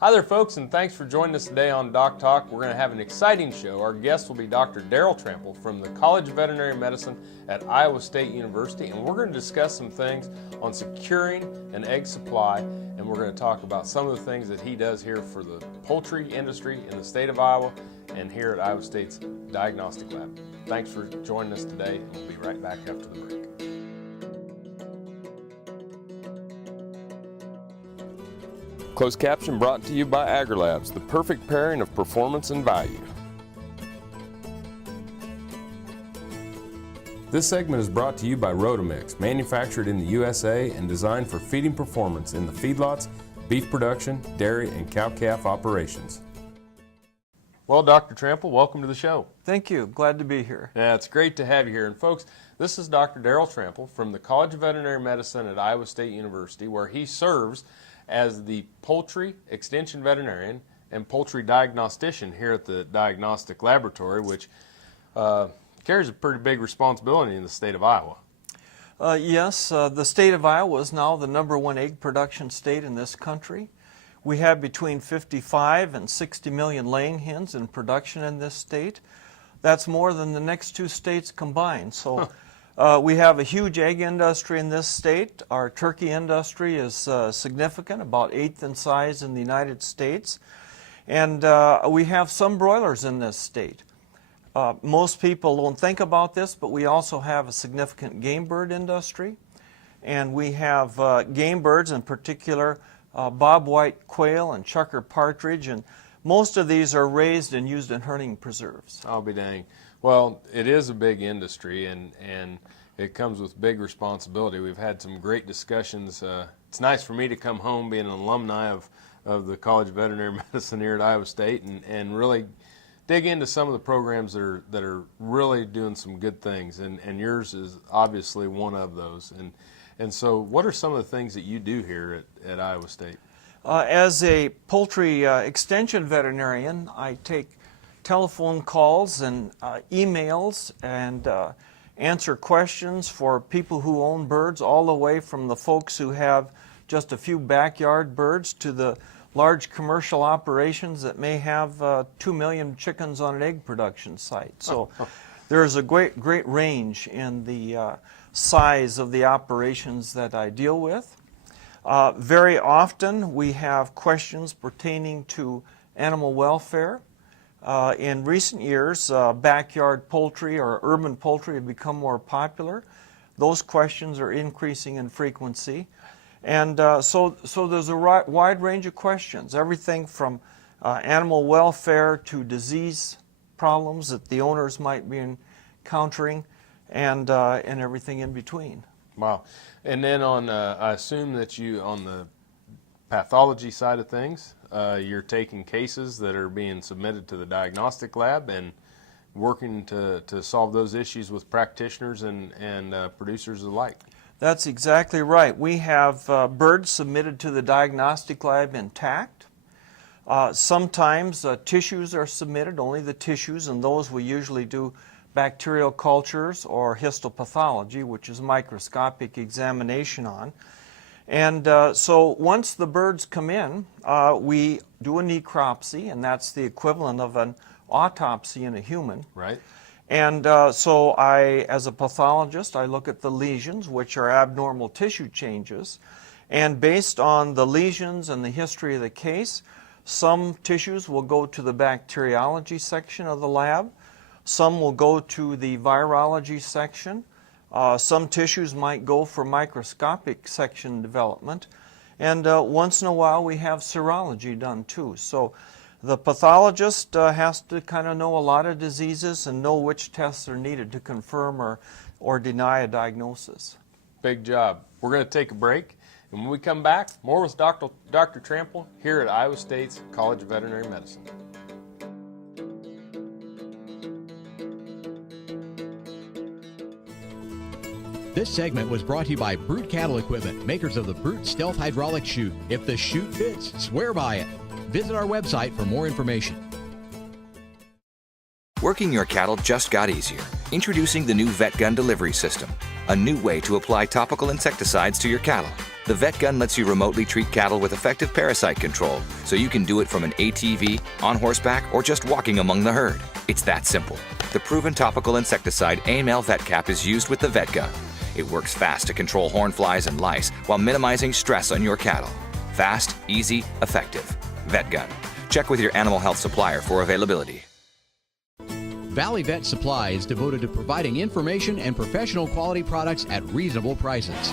Hi there folks, and thanks for joining us today on Doc Talk. We're going to have an exciting show. Our guest will be Dr. Daryl Trample from the College of Veterinary Medicine at Iowa State University, and we're going to discuss some things on securing an egg supply, and we're going to talk about some of the things that he does here for the poultry industry in the state of Iowa and here at Iowa State's Diagnostic Lab. Thanks for joining us today, and we'll be right back after the break. Closed caption brought to you by AgriLabs, the perfect pairing of performance and value. This segment is brought to you by Rotomix, manufactured in the USA and designed for feeding performance in the feedlots, beef production, dairy, and cow-calf operations. Well, Dr. Trample, welcome to the show. Thank you. Glad to be here. Yeah, it's great to have you here. And folks, this is Dr. Daryl Trample from the College of Veterinary Medicine at Iowa State University, where he serves as the poultry extension veterinarian and poultry diagnostician here at the Diagnostic Laboratory, which carries a pretty big responsibility in the state of Iowa. Yes, the state of Iowa is now the #1 egg production state in this country. We have between 55 and 60 million laying hens in production in this state. That's more than the next two states combined. So we have a huge egg industry in this state. Our turkey industry is significant, about 8th in size in the United States. And we have some broilers in this state. Most people don't think about this, but we also have a significant game bird industry. And we have game birds, in particular bobwhite quail and chucker partridge. And most of these are raised and used in hunting preserves. I'll be dang. Well, it is a big industry, and it comes with big responsibility. We've had some great discussions. It's nice for me to come home being an alumni of the College of Veterinary Medicine here at Iowa State and really dig into some of the programs that are really doing some good things, and yours is obviously one of those. And so what are some of the things that you do here at Iowa State? As a poultry extension veterinarian, I take telephone calls and emails and answer questions for people who own birds, all the way from the folks who have just a few backyard birds to the large commercial operations that may have 2 million chickens on an egg production site. So there's a great range in the size of the operations that I deal with. Very often we have questions pertaining to animal welfare. In recent years, backyard poultry or urban poultry have become more popular. Those questions are increasing in frequency. And so there's a wide range of questions, everything from animal welfare to disease problems that the owners might be encountering, and everything in between. Wow. And then I assume that you, on the pathology side of things, you're taking cases that are being submitted to the diagnostic lab and working to solve those issues with practitioners and producers alike. That's exactly right. We have birds submitted to the diagnostic lab intact. Sometimes tissues are submitted, only the tissues, and those we usually do bacterial cultures or histopathology, which is microscopic examination on. And so once the birds come in, we do a necropsy, and that's the equivalent of an autopsy in a human. Right. And so as a pathologist, I look at the lesions, which are abnormal tissue changes. And based on the lesions and the history of the case, some tissues will go to the bacteriology section of the lab. Some will go to the virology section. Some tissues might go for microscopic section development. And once in a while we have serology done too. So the pathologist has to kind of know a lot of diseases and know which tests are needed to confirm or deny a diagnosis. Big job. We're going to take a break, and when we come back, more with Dr. Trample here at Iowa State's College of Veterinary Medicine. This segment was brought to you by Brute Cattle Equipment, makers of the Brute Stealth Hydraulic Chute. If the chute fits, swear by it. Visit our website for more information. Working your cattle just got easier. Introducing the new Vet Gun Delivery System. a new way to apply topical insecticides to your cattle. The Vet Gun lets you remotely treat cattle with effective parasite control, so you can do it from an ATV, on horseback, or just walking among the herd. It's that simple. The proven topical insecticide AML Vet Cap is used with the Vet Gun. It works fast to control horn flies and lice while minimizing stress on your cattle. Fast, easy, effective. Vet Gun. Check with your animal health supplier for availability. Valley Vet Supply is devoted to providing information and professional quality products at reasonable prices.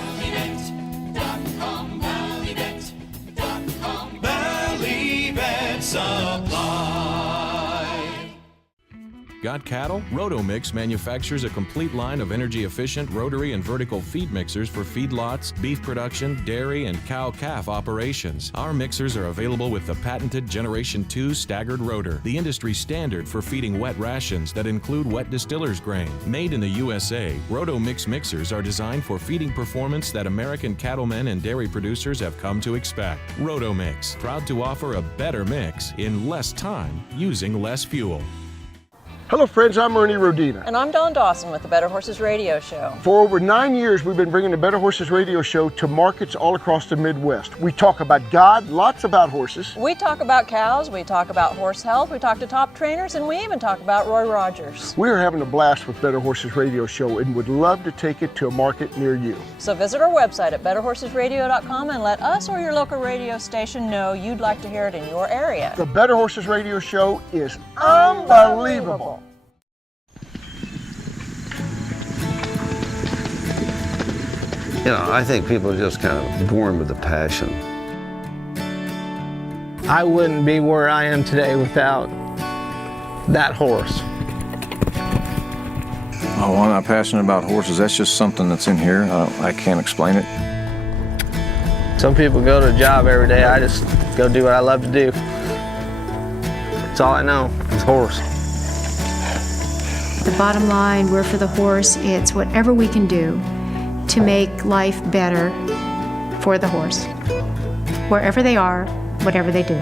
Valley Vet Supply. Got cattle? Rotomix manufactures a complete line of energy-efficient rotary and vertical feed mixers for feedlots, beef production, dairy, and cow-calf operations. Our mixers are available with the patented Generation 2 staggered rotor, the industry standard for feeding wet rations that include wet distiller's grain. Made in the USA, Rotomix mixers are designed for feeding performance that American cattlemen and dairy producers have come to expect. Rotomix, proud to offer a better mix in less time using less fuel. Hello friends, I'm Ernie Rodina. And I'm Dawn Dawson with the Better Horses Radio Show. For over 9 years, we've been bringing the Better Horses Radio Show to markets all across the Midwest. We talk about God, lots about horses. We talk about cows, we talk about horse health, we talk to top trainers, and we even talk about Roy Rogers. We are having a blast with Better Horses Radio Show and would love to take it to a market near you. So visit our website at betterhorsesradio.com and let us or your local radio station know you'd like to hear it in your area. The Better Horses Radio Show is unbelievable. You know, I think people are just kind of born with a passion. I wouldn't be where I am today without that horse. Oh, I'm not passionate about horses. That's just something that's in here. I can't explain it. Some people go to a job every day. I just go do what I love to do. That's all I know is horse. The bottom line, we're for the horse. It's whatever we can do to make life better for the horse, wherever they are, whatever they do.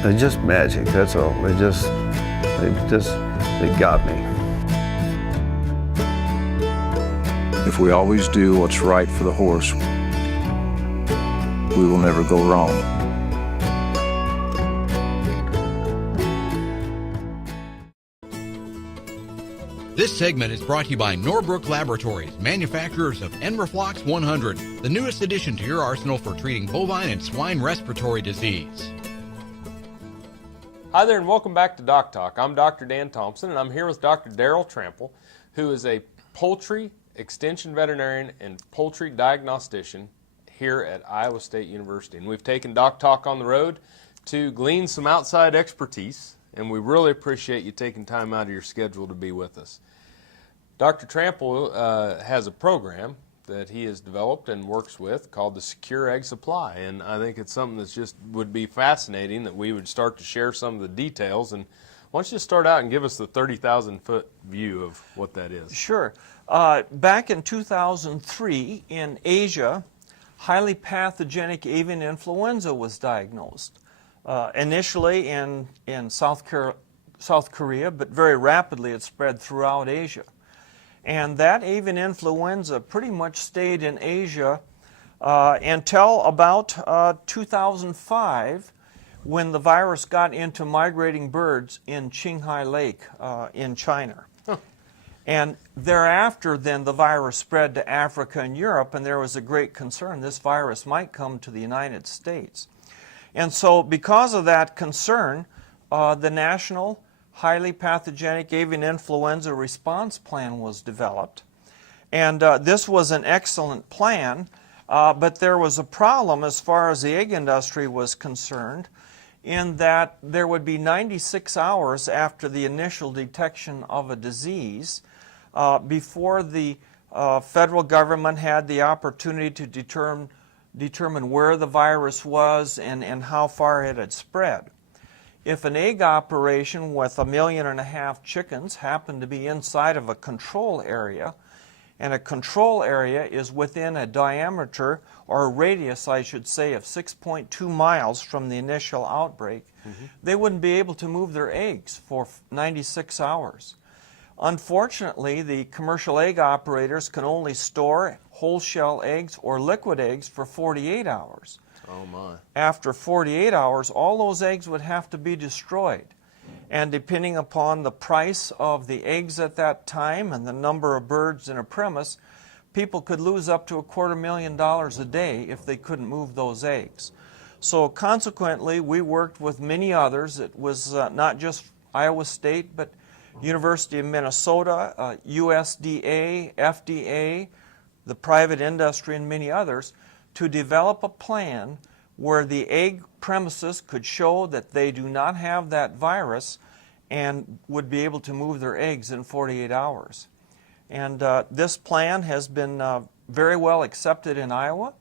They're just magic, that's all. They got me. If we always do what's right for the horse, we will never go wrong. This segment is brought to you by Norbrook Laboratories, manufacturers of Enroflox 100, the newest addition to your arsenal for treating bovine and swine respiratory disease. Hi there and welcome back to Doc Talk. I'm Dr. Dan Thompson and I'm here with Dr. Darrell Trample, who is a poultry extension veterinarian and poultry diagnostician here at Iowa State University. And we've taken Doc Talk on the road to glean some outside expertise, and we really appreciate you taking time out of your schedule to be with us. Dr. Trample has a program that he has developed and works with called the Secure Egg Supply, and I think it's something that's just would be fascinating that we would start to share some of the details. And why don't you start out and give us the 30,000-foot view of what that is? Sure. Back in 2003 in Asia, highly pathogenic avian influenza was diagnosed. Initially in South Korea, but very rapidly it spread throughout Asia. And that avian influenza pretty much stayed in Asia until about 2005, when the virus got into migrating birds in Qinghai Lake in China. And thereafter, then, the virus spread to Africa and Europe, and there was a great concern this virus might come to the United States. And so because of that concern, the National Highly Pathogenic Avian Influenza Response Plan was developed. And this was an excellent plan, but there was a problem as far as the egg industry was concerned, in that there would be 96 hours after the initial detection of a disease before the federal government had the opportunity to determine where the virus was and how far it had spread. If an egg operation with 1.5 million chickens happened to be inside of a control area, and a control area is within a diameter, or a radius, I should say, of 6.2 miles from the initial outbreak, they wouldn't be able to move their eggs for 96 hours. Unfortunately, the commercial egg operators can only store whole shell eggs or liquid eggs for 48 hours. Oh my. After 48 hours, all those eggs would have to be destroyed. And depending upon the price of the eggs at that time and the number of birds in a premise, people could lose up to $250,000 a day if they couldn't move those eggs. So consequently, we worked with many others. It was not just Iowa State, but University of Minnesota, USDA, FDA, the private industry, and many others to develop a plan where the egg premises could show that they do not have that virus and would be able to move their eggs in 48 hours. And this plan has been very well accepted in Iowa.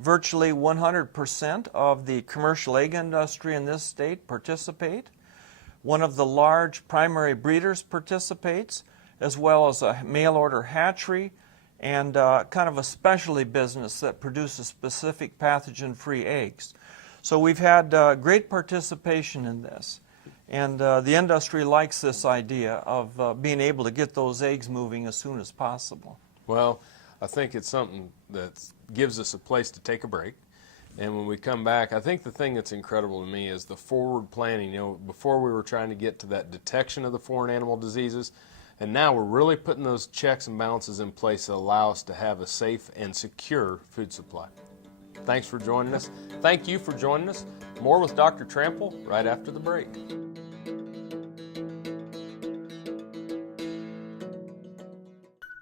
Virtually 100% of the commercial egg industry in this state participate. One of the large primary breeders participates, as well as a mail-order hatchery and kind of a specialty business that produces specific pathogen-free eggs. So we've had great participation in this. And the industry likes this idea of being able to get those eggs moving as soon as possible. Well, I think it's something that gives us a place to take a break. And when we come back, I think the thing that's incredible to me is the forward planning. You know, before we were trying to get to that detection of the foreign animal diseases, and now we're really putting those checks and balances in place that allow us to have a safe and secure food supply. Thanks for joining us. Thank you for joining us. More with Dr. Trample right after the break.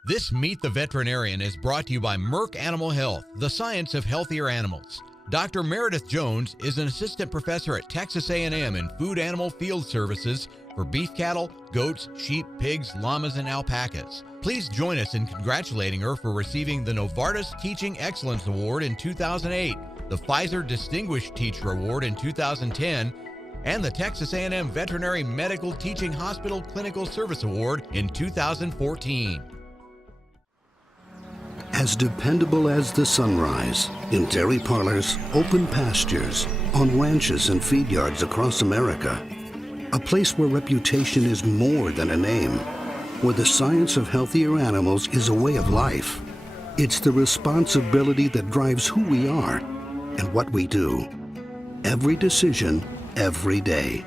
This Meet the Veterinarian is brought to you by Merck Animal Health, the science of healthier animals. Dr. Meredith Jones is an assistant professor at Texas A&M in Food Animal Field Services for beef cattle, goats, sheep, pigs, llamas, and alpacas. Please join us in congratulating her for receiving the Novartis Teaching Excellence Award in 2008, the Pfizer Distinguished Teacher Award in 2010, and the Texas A&M Veterinary Medical Teaching Hospital Clinical Service Award in 2014. As dependable as the sunrise, in dairy parlors, open pastures, on ranches and feed yards across America. A place where reputation is more than a name, where the science of healthier animals is a way of life. It's the responsibility that drives who we are and what we do. Every decision, every day.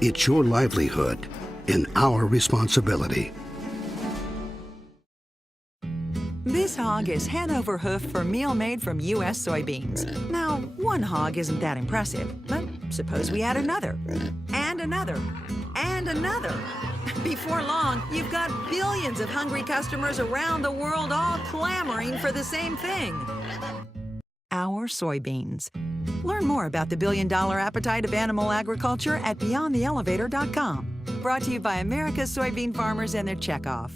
It's your livelihood and our responsibility. This hog is head over hoof for meal made from U.S. soybeans. Now, one hog isn't that impressive, but suppose we add another, and another, and another. Before long, you've got billions of hungry customers around the world all clamoring for the same thing. Our soybeans. Learn more about the billion-dollar appetite of animal agriculture at BeyondTheElevator.com. Brought to you by America's soybean farmers and their checkoff.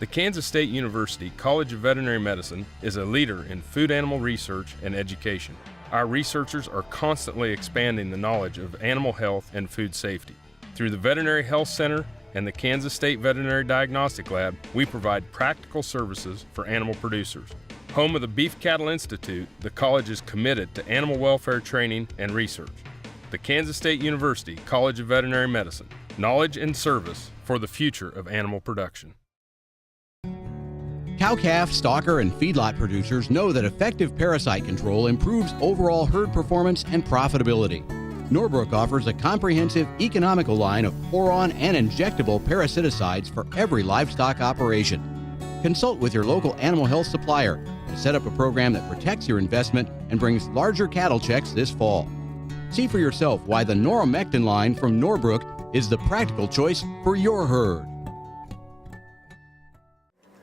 The Kansas State University College of Veterinary Medicine is a leader in food animal research and education. Our researchers are constantly expanding the knowledge of animal health and food safety. Through the Veterinary Health Center and the Kansas State Veterinary Diagnostic Lab, we provide practical services for animal producers. Home of the Beef Cattle Institute, the college is committed to animal welfare training and research. The Kansas State University College of Veterinary Medicine, knowledge and service for the future of animal production. Cow-calf, stocker, and feedlot producers know that effective parasite control improves overall herd performance and profitability. Norbrook offers a comprehensive, economical line of pour-on and injectable parasiticides for every livestock operation. Consult with your local animal health supplier to set up a program that protects your investment and brings larger cattle checks this fall. See for yourself why the Noromectin line from Norbrook is the practical choice for your herd.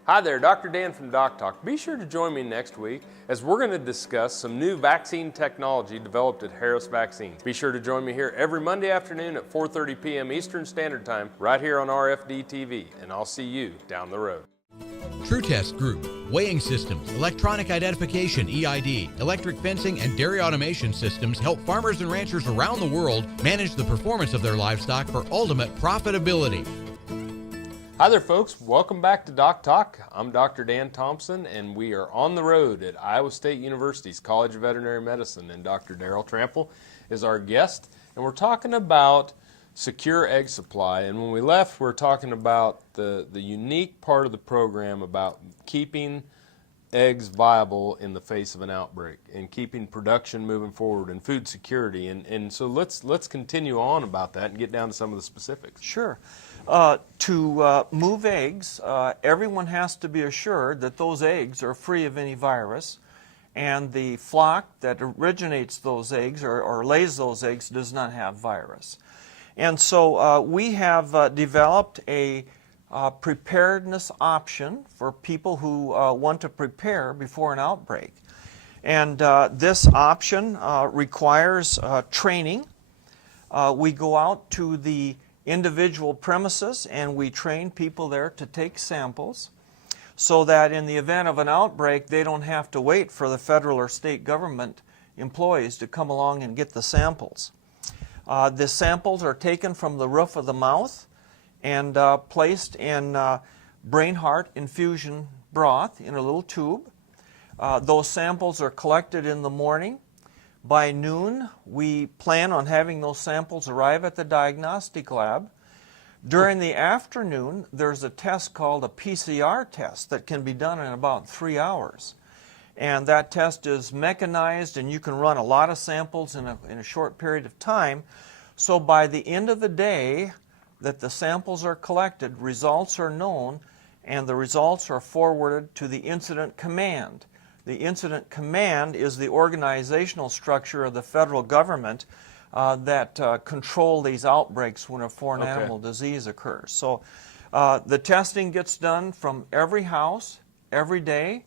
Hi there, Dr. Dan from DocTalk. Be sure to join me next week as we're going to discuss some new vaccine technology developed at Harris Vaccines. Be sure to join me here every Monday afternoon at 4:30 p.m. Eastern Standard Time right here on RFD TV, and I'll see you down the road. TrueTest Group, weighing systems, electronic identification, EID, electric fencing, and dairy automation systems help farmers and ranchers around the world manage the performance of their livestock for ultimate profitability. Hi there, folks. Welcome back to Doc Talk. I'm Dr. Dan Thompson, and we are on the road at Iowa State University's College of Veterinary Medicine, and Dr. Darrell Trample is our guest, and we're talking about secure egg supply. And when we left, we were talking about the unique part of the program about keeping eggs viable in the face of an outbreak and keeping production moving forward and food security. And so let's continue on about that and get down to some of the specifics. Sure. To move eggs, everyone has to be assured that those eggs are free of any virus, and the flock that originates those eggs or lays those eggs does not have virus. And so we have developed a preparedness option for people who want to prepare before an outbreak. And this option requires training. We go out to the individual premises and we train people there to take samples so that in the event of an outbreak they don't have to wait for the federal or state government employees to come along and get the samples. The samples are taken from the roof of the mouth and placed in brain heart infusion broth in a little tube. Those samples are collected in the morning. By noon, we plan on having those samples arrive at the diagnostic lab. During the afternoon, there's a test called a PCR test that can be done in about 3 hours. And that test is mechanized, and you can run a lot of samples in a short period of time. So by the end of the day that the samples are collected, results are known, and the results are forwarded to the incident command. The incident command is the organizational structure of the federal government that control these outbreaks when a foreign animal disease occurs. So the testing gets done from every house, every day.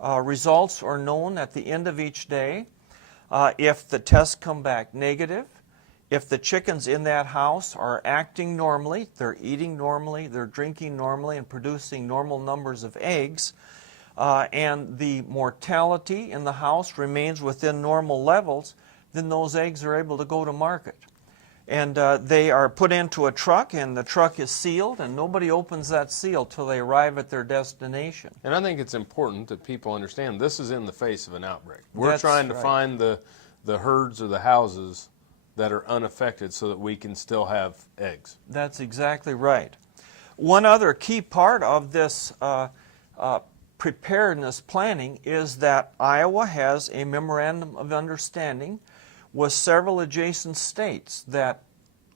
Results are known at the end of each day. If the tests come back negative, if the chickens in that house are acting normally, they're eating normally, they're drinking normally and producing normal numbers of eggs, and the mortality in the house remains within normal levels, then those eggs are able to go to market. And they are put into a truck, and the truck is sealed, and nobody opens that seal till they arrive at their destination. And I think it's important that people understand this is in the face of an outbreak. We're That's trying to right. find the herds or the houses that are unaffected so that we can still have eggs. That's exactly right. One other key part of this preparedness planning is that Iowa has a Memorandum of Understanding with several adjacent states that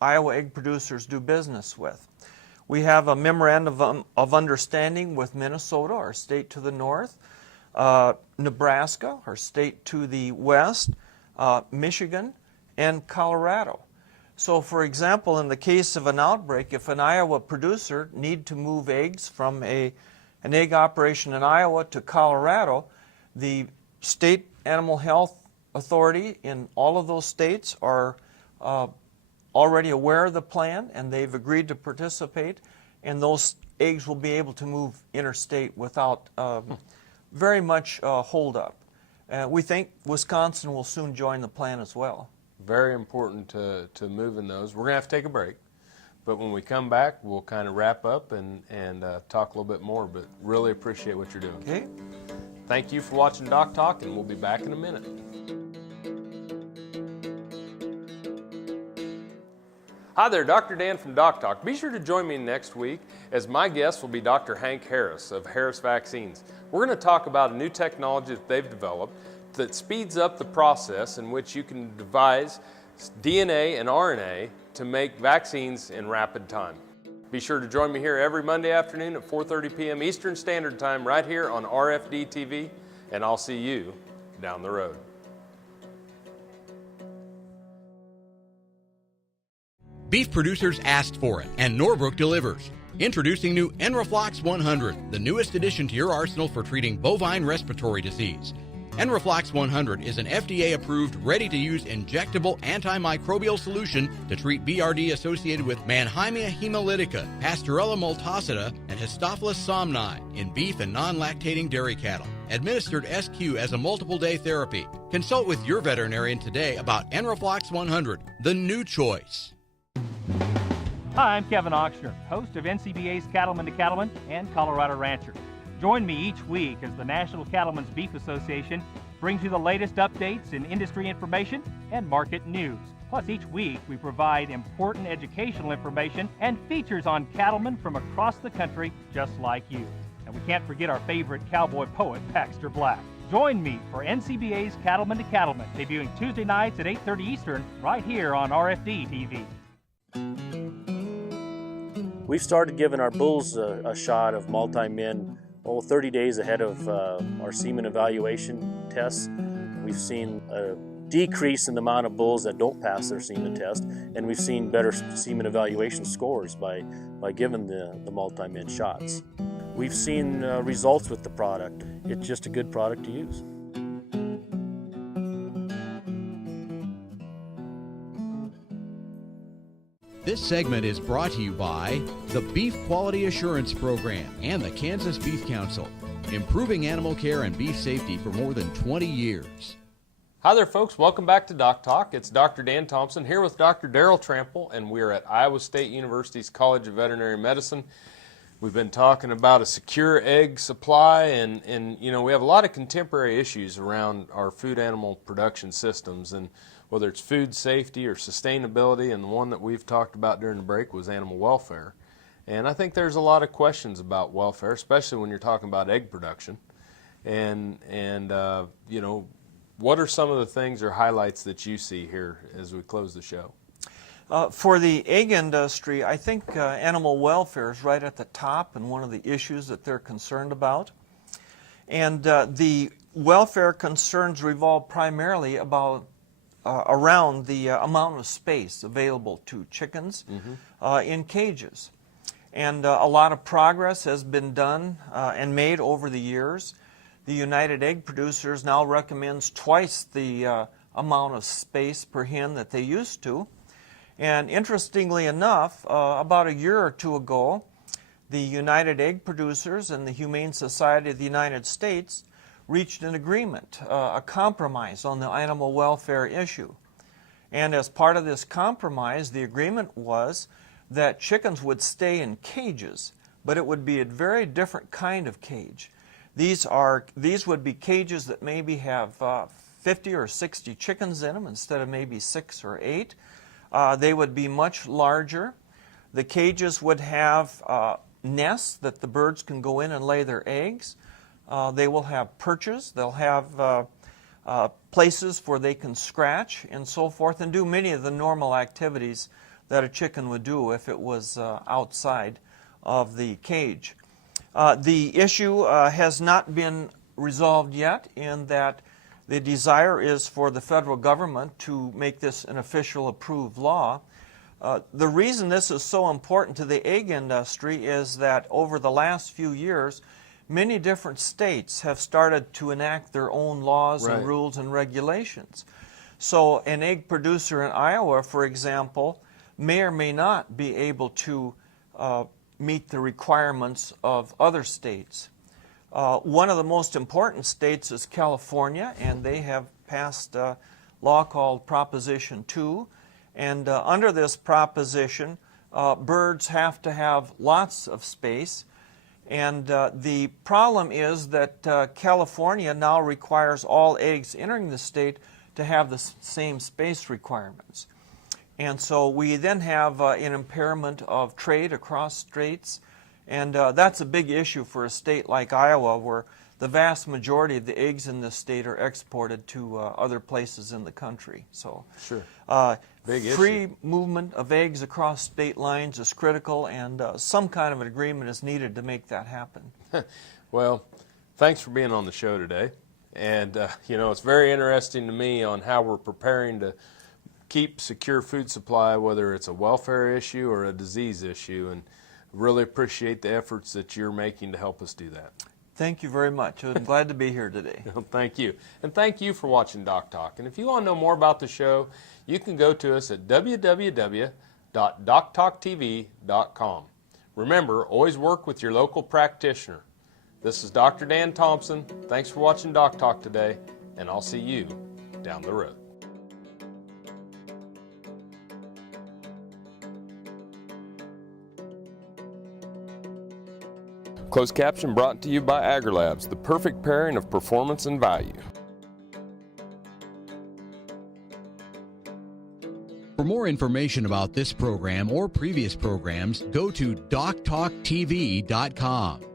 Iowa egg producers do business with. We have a Memorandum of Understanding with Minnesota, our state to the north, Nebraska, our state to the west, Michigan, and Colorado. So for example, in the case of an outbreak, if an Iowa producer need to move eggs from an egg operation in Iowa to Colorado, the state animal health authority in all of those states are already aware of the plan, and they've agreed to participate, and those eggs will be able to move interstate without very much holdup. We think Wisconsin will soon join the plan as well. Very important to move in those. We're going to have to take a break, but when we come back, we'll kind of wrap up and talk a little bit more, but really appreciate what you're doing. Okay. Thank you for watching Doc Talk, and we'll be back in a minute. Hi there, Dr. Dan from DocTalk. Be sure to join me next week as my guest will be Dr. Hank Harris of Harris Vaccines. We're going to talk about a new technology that they've developed that speeds up the process in which you can devise DNA and RNA to make vaccines in rapid time. Be sure to join me here every Monday afternoon at 4:30 p.m. Eastern Standard Time right here on RFD TV, and I'll see you down the road. Beef producers asked for it, and Norbrook delivers. Introducing new Enroflox 100, the newest addition to your arsenal for treating bovine respiratory disease. Enroflox 100 is an FDA-approved, ready-to-use injectable antimicrobial solution to treat BRD associated with Mannheimia hemolytica, Pasteurella multocida, and Histophilus somni in beef and non-lactating dairy cattle. Administered SQ as a multiple-day therapy. Consult with your veterinarian today about Enroflox 100, the new choice. Hi, I'm Kevin Ochsner, host of NCBA's Cattleman to Cattleman and Colorado Rancher. Join me each week as the National Cattlemen's Beef Association brings you the latest updates in industry information and market news. Plus, each week we provide important educational information and features on cattlemen from across the country just like you. And we can't forget our favorite cowboy poet, Baxter Black. Join me for NCBA's Cattleman to Cattleman, debuting Tuesday nights at 8:30 Eastern, right here on RFD TV. We've started giving our bulls a shot of multi-min 30 days ahead of our semen evaluation tests. We've seen a decrease in the amount of bulls that don't pass their semen test, and we've seen better semen evaluation scores by giving the multi-min shots. We've seen results with the product. It's just a good product to use. This segment is brought to you by the Beef Quality Assurance Program and the Kansas Beef Council, improving animal care and beef safety for more than 20 years. Hi there, folks. Welcome back to Doc Talk. It's Dr. Dan Thompson here with Dr. Darrell Trample, and we're at Iowa State University's College of Veterinary Medicine. We've been talking about a secure egg supply, and you know, we have a lot of contemporary issues around our food animal production systems, and whether it's food safety or sustainability, and the one that we've talked about during the break was animal welfare. And I think there's a lot of questions about welfare, especially when you're talking about egg production. And you know, what are some of the things or highlights that you see here as we close the show? For the egg industry, I think animal welfare is right at the top and one of the issues that they're concerned about. And the welfare concerns revolve primarily around the amount of space available to chickens in cages. And a lot of progress has been done and made over the years. The United Egg Producers now recommends twice the amount of space per hen that they used to. And interestingly enough, about a year or two ago, the United Egg Producers and the Humane Society of the United States reached an agreement, a compromise on the animal welfare issue. And as part of this compromise, the agreement was that chickens would stay in cages, but it would be a very different kind of cage. These would be cages that maybe have 50 or 60 chickens in them instead of maybe 6 or 8. They would be much larger. The cages would have nests that the birds can go in and lay their eggs. They will have perches. They'll have places where they can scratch and so forth and do many of the normal activities that a chicken would do if it was outside of the cage. The issue has not been resolved yet, in that the desire is for the federal government to make this an official approved law. The reason this is so important to the egg industry is that over the last few years, many different states have started to enact their own laws and rules and regulations. So an egg producer in Iowa, for example, may or may not be able to meet the requirements of other states. One of the most important states is California, and they have passed a law called Proposition 2. And under this proposition, birds have to have lots of space. And the problem is that California now requires all eggs entering the state to have the same space requirements. And so we then have an impairment of trade across states. And that's a big issue for a state like Iowa, where the vast majority of the eggs in this state are exported to other places in the country. So free movement of eggs across state lines is critical, and some kind of an agreement is needed to make that happen. Well, thanks for being on the show today. And, you know, it's very interesting to me on how we're preparing to keep secure food supply, whether it's a welfare issue or a disease issue. And really appreciate the efforts that you're making to help us do that. Thank you very much. I'm glad to be here today. Thank you. And thank you for watching Doc Talk. And if you want to know more about the show, you can go to us at www.doctalktv.com. Remember, always work with your local practitioner. This is Dr. Dan Thompson. Thanks for watching Doc Talk today, and I'll see you down the road. Closed caption brought to you by AgriLabs, the perfect pairing of performance and value. For more information about this program or previous programs, go to DocTalkTV.com.